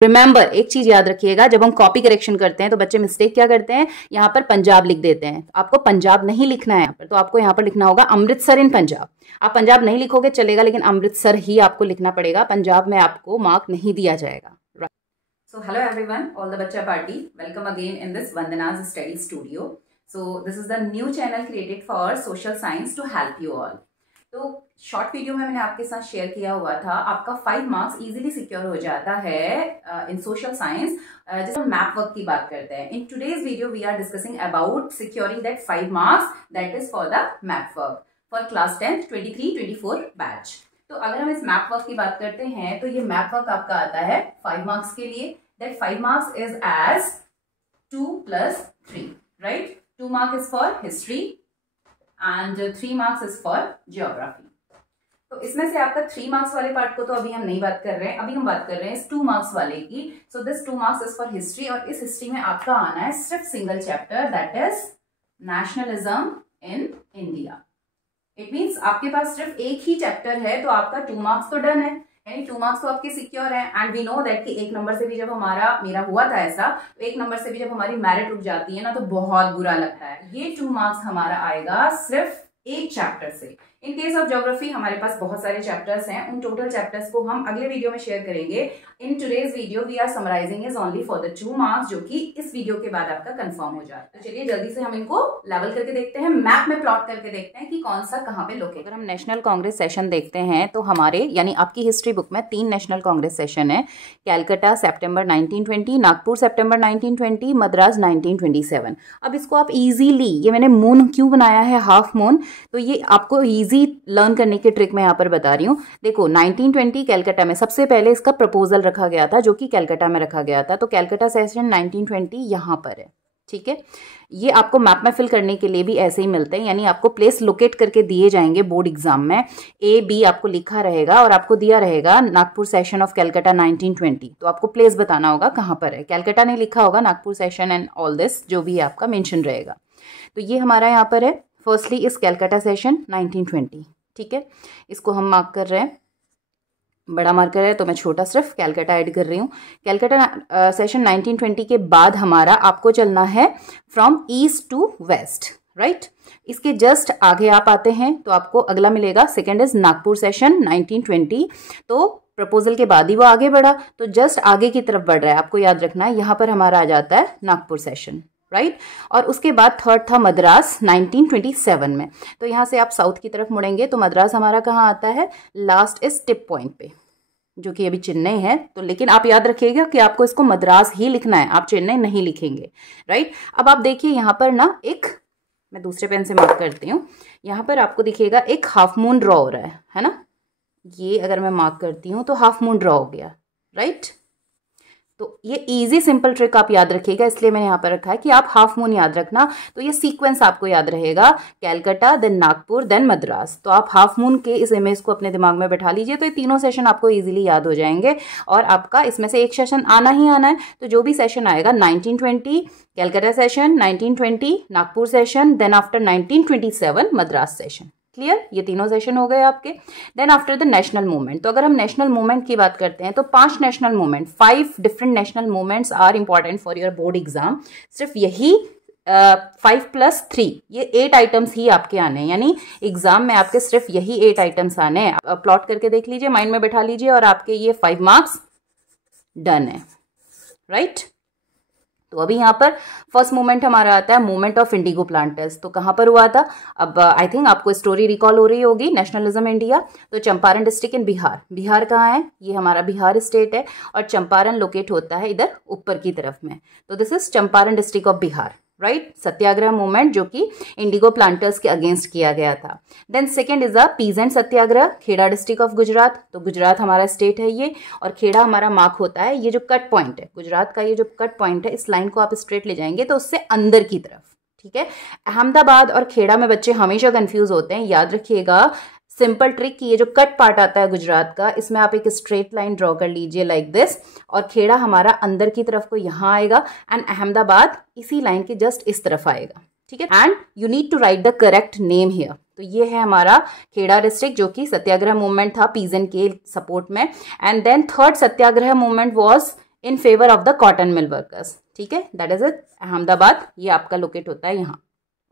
Remember, एक चीज याद रखिएगा, जब हम कॉपी करेक्शन करते हैं तो बच्चे मिस्टेक क्या करते हैं, यहाँ पर पंजाब लिख देते हैं। आपको पंजाब नहीं लिखना है यहाँ पर, तो आपको यहाँ पर लिखना होगा अमृतसर इन पंजाब। आप पंजाब नहीं लिखोगे चलेगा, लेकिन अमृतसर ही आपको लिखना पड़ेगा, पंजाब में आपको मार्क नहीं दिया जाएगा। So hello everyone, all the Bacha party, welcome again in this Vandana's Study Studio. So this is the new channel created for social science to help you all. तो शॉर्ट वीडियो में मैंने आपके साथ share किया हुआ था, आपका 5 marks easily secure हो जाता है इन सोशल साइंस, जिसमें मैप वर्क की बात करते हैं। In today's video we are discussing about securing that 5 marks that is for the map work for class 10 23-24 batch. तो अगर हम इस मैप वर्क की बात करते हैं तो ये मैप वर्क आपका आता है 5 मार्क्स के लिए। That 5 marks is as 2 + 3, right. 2 mark is for history and 3 marks is for geography. तो इसमें से आपका 3 मार्क्स वाले पार्ट को तो अभी हम नहीं बात कर रहे हैं, अभी हम बात कर रहे हैं इस 2 मार्क्स वाले की। So this 2 marks is for history, और इस हिस्ट्री में आपका आना है सिर्फ single chapter, that is nationalism in India. It means आपके पास सिर्फ एक ही चैप्टर है, तो आपका 2 मार्क्स तो डन है, यानी 2 मार्क्स तो आपके सिक्योर है। एंड वी नो दैट कि 1 नंबर से भी जब मेरा हुआ था ऐसा, तो 1 नंबर से भी जब हमारी मेरिट रुक जाती है ना, तो बहुत बुरा लगता है। ये 2 मार्क्स हमारा आएगा सिर्फ एक चैप्टर से। इन केस ऑफ ज्योग्राफी हमारे पास बहुत सारे चैप्टर्स हैं, उन टोटल चैप्टर्स को हम अगले वीडियो में शेयर करेंगे। In today's video we are summarising is only for the 2 marks, जो कि इस वीडियो के बाद आपका कंफर्म हो जाता है। तो चलिए जल्दी से हम इनको लेवल करके देखते हैं, मैप में प्लॉट करके देखते हैं कि कौन सा कहाँ पे लोकेट। अगर हम नेशनल कांग्रेस सेशन देखते हैं तो हमारे यानी आपकी हिस्ट्री बुक में 3 नेशनल कांग्रेस सेशन है। कैलकाटा सितंबर 1920, नागपुर सितंबर 1920, मद्रास 1927। अब इसको आप इजीली, ये मैंने मून क्यों बनाया है हाफ मून, तो ये आपको इजी लर्न करने की ट्रिक मैं यहाँ पर बता रही हूँ। देखो 1920 कैलकाटा में सबसे पहले इसका प्रपोजल रखा गया था, जो कि कैलकाटा में रखा गया था। तो कैलकाटा सेशन 1920 यहाँ पर है, ठीक है। ये आपको मैप में फिल करने के लिए भी ऐसे ही मिलते हैं, यानी आपको प्लेस लोकेट करके दिए जाएंगे बोर्ड एग्जाम में। A B आपको लिखा रहेगा और आपको दिया रहेगा नागपुर सेशन ऑफ कैलकाटा 1920, तो आपको प्लेस बताना होगा कहाँ पर है। कैलकाटा नहीं लिखा होगा, Nagpur session and all this जो भी आपका मेंशन रहेगा। तो ये हमारा यहाँ पर है फर्स्टली इस कैलकाटा सेशन 1920, ठीक है। इसको हम मार्क कर रहे हैं, बड़ा मार्कर है तो मैं छोटा सिर्फ कैलकाटा ऐड कर रही हूँ। कैलकाटा सेशन 1920 के बाद हमारा आपको चलना है from east to west, right. इसके जस्ट आगे आप आते हैं तो आपको अगला मिलेगा, सेकेंड इज नागपुर सेशन 1920। तो प्रपोजल के बाद ही वो आगे बढ़ा, तो जस्ट आगे की तरफ बढ़ रहा है, आपको याद रखना है। यहाँ पर हमारा आ जाता है नागपुर सेशन, राइट। और उसके बाद थर्ड था मद्रास 1927 में। तो यहाँ से आप साउथ की तरफ मुड़ेंगे तो मद्रास हमारा कहाँ आता है, लास्ट इस टिप पॉइंट पे, जो कि अभी चेन्नई है। तो लेकिन आप याद रखिएगा कि आपको इसको मद्रास ही लिखना है, आप चेन्नई नहीं लिखेंगे, राइट। अब आप देखिए यहाँ पर ना एक, मैं दूसरे पेन से मार्क करती हूँ, यहाँ पर आपको दिखेगा एक हाफ मून ड्रॉ हो रहा है ना। ये अगर मैं मार्क करती हूँ तो हाफ मून ड्रॉ हो गया, राइट। तो ये इजी सिंपल ट्रिक आप याद रखिएगा, इसलिए मैंने यहाँ पर रखा है कि आप हाफ मून याद रखना। तो ये सीक्वेंस आपको याद रहेगा, कैलकाटा देन नागपुर देन मद्रास। तो आप हाफ मून के इस इमेज को अपने दिमाग में बैठा लीजिए, तो ये तीनों सेशन आपको इजीली याद हो जाएंगे। और आपका इसमें से एक सेशन आना ही आना है, तो जो भी सेशन आएगा 1920 Calcutta session, 1920 Nagpur session, then after 1927 Madras session. Clear, ये तीनों सेशन हो गए आपके। Then after the national movement, तो अगर हम नेशनल मूवमेंट की बात करते हैं तो 5 national movement, 5 different national movements are important for your board exam. सिर्फ यही 5 + 3 ये 8 आइटम्स ही आपके आने हैं, यानी एग्जाम में आपके सिर्फ यही 8 आइटम्स आने हैं। प्लॉट करके देख लीजिए, माइंड में बैठा लीजिए, और आपके ये 5 मार्क्स डन है, राइट। तो अभी यहाँ पर फर्स्ट मूवमेंट हमारा आता है मूवमेंट ऑफ इंडिगो प्लांटर्स। तो कहाँ पर हुआ था, अब आई थिंक आपको स्टोरी रिकॉल हो रही होगी, नेशनलिज्म इंडिया। तो चंपारण डिस्ट्रिक्ट इन बिहार, बिहार कहाँ है, ये हमारा बिहार स्टेट है, और चंपारण लोकेट होता है इधर ऊपर की तरफ में। तो this is Champaran district of Bihar, right. Satyagraha movement जो कि इंडिगो प्लांटर्स के अगेंस्ट किया गया था। Then second is a peasant satyagraha, Kheda district of Gujarat. तो गुजरात हमारा स्टेट है ये, और खेड़ा हमारा मार्क होता है ये जो कट पॉइंट है, गुजरात का ये जो कट पॉइंट है, इस लाइन को आप स्ट्रेट ले जाएंगे तो उससे अंदर की तरफ, ठीक है। अहमदाबाद और खेड़ा में बच्चे हमेशा कंफ्यूज होते हैं, याद रखिएगा सिंपल ट्रिक कि ये जो कट पार्ट आता है गुजरात का, इसमें आप एक स्ट्रेट लाइन ड्रॉ कर लीजिए लाइक दिस, और खेड़ा हमारा अंदर की तरफ को यहाँ आएगा, एंड अहमदाबाद इसी लाइन के जस्ट इस तरफ आएगा, ठीक है। And you need to write the correct name here. तो ये है हमारा खेड़ा डिस्ट्रिक्ट, जो कि सत्याग्रह मूवमेंट था पीजेंट के सपोर्ट में। And then third satyagraha movement was in favour of the cotton mill workers. ठीक है, दैट इज इट। अहमदाबाद ये आपका लोकेट होता है यहाँ।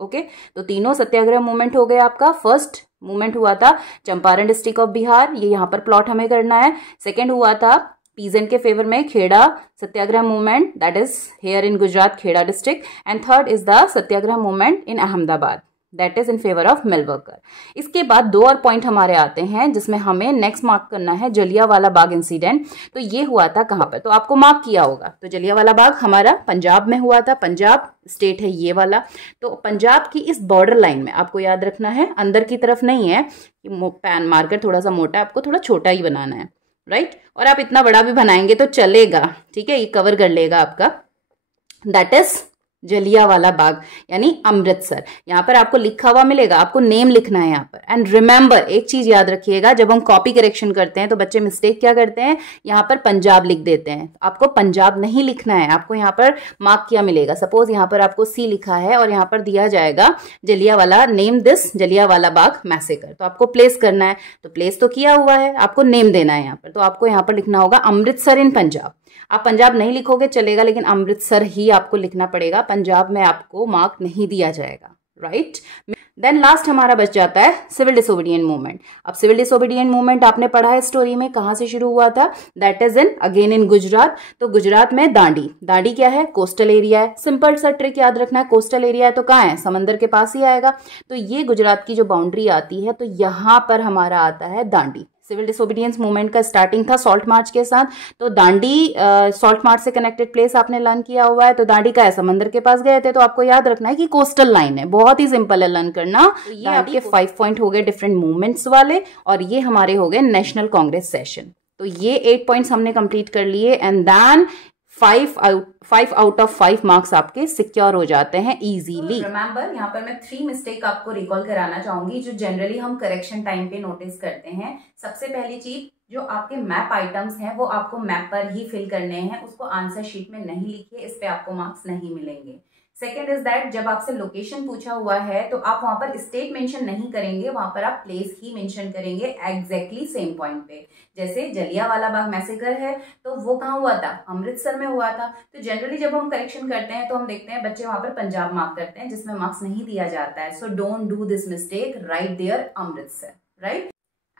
ओके, तो तीनों सत्याग्रह मूवमेंट हो गए आपका। फर्स्ट मूवमेंट हुआ था चंपारण डिस्ट्रिक्ट ऑफ बिहार, ये यहाँ पर प्लॉट हमें करना है। सेकेंड हुआ था पीजेंट के फेवर में Kheda Satyagraha movement, that is here in Gujarat, Kheda district. And third is the Satyagraha movement in Ahmedabad, that is in favour of mill worker. इसके बाद दो और पॉइंट हमारे आते हैं जिसमें हमें नेक्स्ट मार्क करना है जलियांवाला बाग इंसिडेंट। तो ये हुआ था कहाँ पर, तो आपको मार्क किया होगा। तो जलियांवाला बाग हमारा पंजाब में हुआ था, पंजाब स्टेट है ये वाला। तो पंजाब की इस बॉर्डर लाइन में आपको याद रखना है, अंदर की तरफ नहीं है, पैन मार्कर थोड़ा सा मोटा, आपको थोड़ा छोटा ही बनाना है, राइट। और आप इतना बड़ा भी बनाएंगे तो चलेगा, ठीक है, ये कवर कर लेगा आपका। दैट इज जलियांवाला बाग यानी अमृतसर। यहाँ पर आपको लिखा हुआ मिलेगा, आपको नेम लिखना है यहाँ पर। एंड रिमेंबर, एक चीज याद रखिएगा, जब हम कॉपी करेक्शन करते हैं तो बच्चे मिस्टेक क्या करते हैं, यहाँ पर पंजाब लिख देते हैं। आपको पंजाब नहीं लिखना है, आपको यहाँ पर मार्क किया मिलेगा। सपोज यहाँ पर आपको सी लिखा है और यहाँ पर दिया जाएगा Jallianwala, name this Jallianwala Bagh massacre. तो आपको प्लेस करना है, तो प्लेस तो किया हुआ है, आपको नेम देना है यहाँ पर। तो आपको यहाँ पर लिखना होगा अमृतसर इन पंजाब। आप पंजाब नहीं लिखोगे चलेगा, लेकिन अमृतसर ही आपको लिखना पड़ेगा, पंजाब में आपको मार्क नहीं दिया जाएगा, राइट। देन लास्ट हमारा बच जाता है सिविल डिसोबीडियंट मूवमेंट। अब सिविल डिसोबीडियंट मूवमेंट आपने पढ़ा है स्टोरी में, कहाँ से शुरू हुआ था, that is in again in Gujarat. तो गुजरात में दांडी, दांडी क्या है, कोस्टल एरिया है। सिंपल सा ट्रिक याद रखना है, कोस्टल एरिया है तो कहाँ है, समंदर के पास ही आएगा। तो ये गुजरात की जो बाउंड्री आती है, तो यहाँ पर हमारा आता है दांडी। सिविल डिसोबीडियंस मूवमेंट का स्टार्टिंग था सॉल्ट मार्च के साथ। तो दांडी सॉल्ट मार्च से कनेक्टेड प्लेस आपने लर्न किया हुआ है। तो दांडी का है, समंदर के पास गए थे, तो आपको याद रखना है कि कोस्टल लाइन है, बहुत ही सिंपल है लर्न करना। तो ये आपके 5 पॉइंट हो गए डिफरेंट मूवमेंट्स वाले, और ये हमारे हो गए नेशनल कांग्रेस सेशन। तो ये 8 पॉइंट्स हमने कंप्लीट कर लिए। And then 5 out of 5 marks आपके सिक्योर हो जाते हैं इजीली। रिमेंबर, यहाँ पर मैं 3 मिस्टेक आपको रिकॉल कराना चाहूंगी जो जनरली हम करेक्शन टाइम पे नोटिस करते हैं। सबसे पहली चीज, जो आपके मैप आइटम्स हैं वो आपको मैप पर ही फिल करने हैं, उसको आंसर शीट में नहीं लिखिए, इस पे आपको मार्क्स नहीं मिलेंगे। सेकेंड इज दैट, जब आपसे लोकेशन पूछा हुआ है तो आप वहां पर स्टेट मेंशन नहीं करेंगे, वहां पर आप प्लेस ही मेंशन करेंगे एग्जैक्टली सेम पॉइंट पे। जैसे जलियांवाला बाग मैसेकर है तो वो कहाँ हुआ था, अमृतसर में हुआ था। तो जनरली जब हम करेक्शन करते हैं तो हम देखते हैं बच्चे वहां पर पंजाब मार्क करते हैं, जिसमें मार्क्स नहीं दिया जाता है। So don't do this mistake, right there Amritsar, right.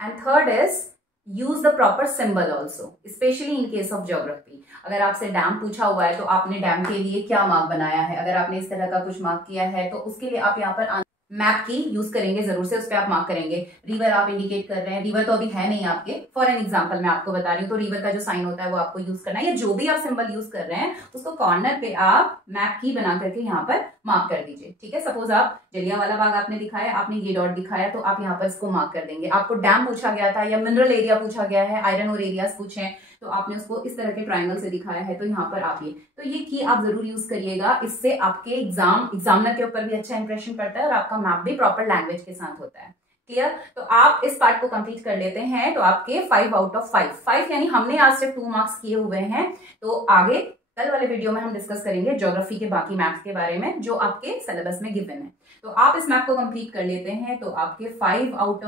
And third is use the proper symbol also, specially in case of geography. अगर आपसे डैम पूछा हुआ है तो आपने डैम के लिए क्या मार्क बनाया है, अगर आपने इस तरह का कुछ मार्क किया है तो उसके लिए आप यहाँ पर मैप की यूज करेंगे जरूर से, उस पर आप मार्क करेंगे। रिवर आप इंडिकेट कर रहे हैं, रिवर तो अभी है नहीं आपके, फॉर एन एग्जांपल मैं आपको बता रही हूँ, तो रिवर का जो साइन होता है वो आपको यूज करना है, या जो भी आप सिंबल यूज कर रहे हैं उसको कॉर्नर पे आप मैप की बना करके यहाँ पर मार्क कर दीजिए, ठीक है। सपोज आप जलियांवाला बाग आपने दिखाया, आपने ये डॉट दिखाया, तो आप यहाँ पर इसको मार्क कर देंगे। आपको डैम पूछा गया था या मिनरल एरिया पूछा गया है, आयरन और एरियाज पूछे, तो आपने उसको इस तरह के ट्रायंगल से दिखाया है, तो यहाँ पर आप ये की आप जरूर यूज करिएगा। इससे आपके एग्जामिनर के ऊपर भी अच्छा इंप्रेशन पड़ता है और आपका मैप भी प्रॉपर लैंग्वेज के साथ होता है। क्लियर? तो आप इस पार्ट को कंप्लीट कर लेते हैं तो आपके 5 आउट ऑफ 5 यानी हमने आज सिर्फ 2 मार्क्स किए हुए हैं। तो आगे कल वाले वीडियो में हम डिस्कस करेंगे ज्योग्राफी के बाकी मैप्स के बारे में जो आपके सिलेबस में गिवन है। तो आप इस मैप को कंप्लीट कर लेते हैं तो आपके 5 आउट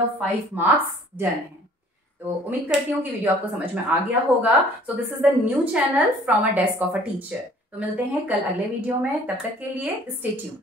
ऑफ 5 मार्क्स डन है। तो उम्मीद करती हूँ कि वीडियो आपको समझ में आ गया होगा। So this is the new channel from a desk of a teacher. तो मिलते हैं कल अगले वीडियो में, तब तक के लिए स्टे ट्यून्ड।